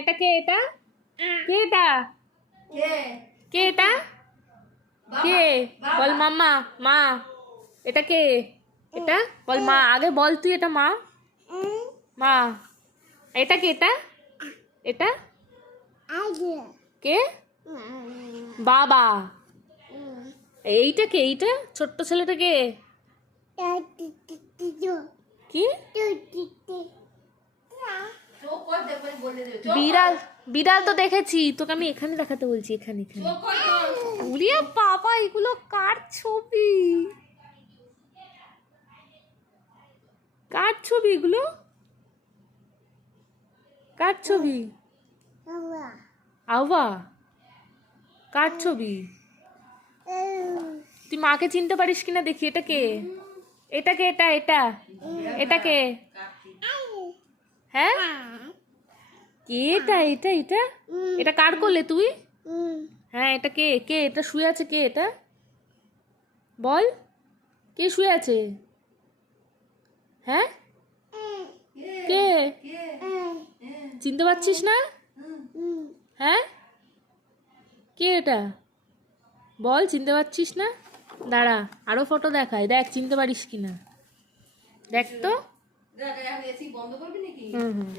এটা কে? এটা কে? এটা কে? এটা কে? বল মাম্মা, মা। এটা কে? এটা বল মা, আগে বল তুই। এটা মা, মা। এটা কে? এটা এটা কে? বাবা। এইটা কে? এইটা ছোট্ট ছেলেটা কে? কি? বিড়াল? বিড়াল তো দেখেছি, তোকে আমি এখানে দেখাতে বলছি। এখানে এখানে। উড়িয়া বাবা, এগুলো কার ছবি? কার ছবি এগুলো? কার ছবি? আওয়া? কার ছবি? তুই মাকে চিনতে পারিস কিনা দেখি। এটা কে? এটা কে? এটা এটা এটা কে? হ্যাঁ, কে এটা? এটা এটা এটা কার করলে তুই? হ্যাঁ, এটা কে? কে এটা শুয়ে আছে? কে এটা? বল, কে শুয়ে আছে? হ্যাঁ, কে? চিনতে পারছিস না? হ্যাঁ, কে এটা? বল, চিনতে পারছিস না? দাঁড়া, আরো ফটো দেখায়, দেখ চিনতে পারিস কিনা। দেখ তো। হুম হুম।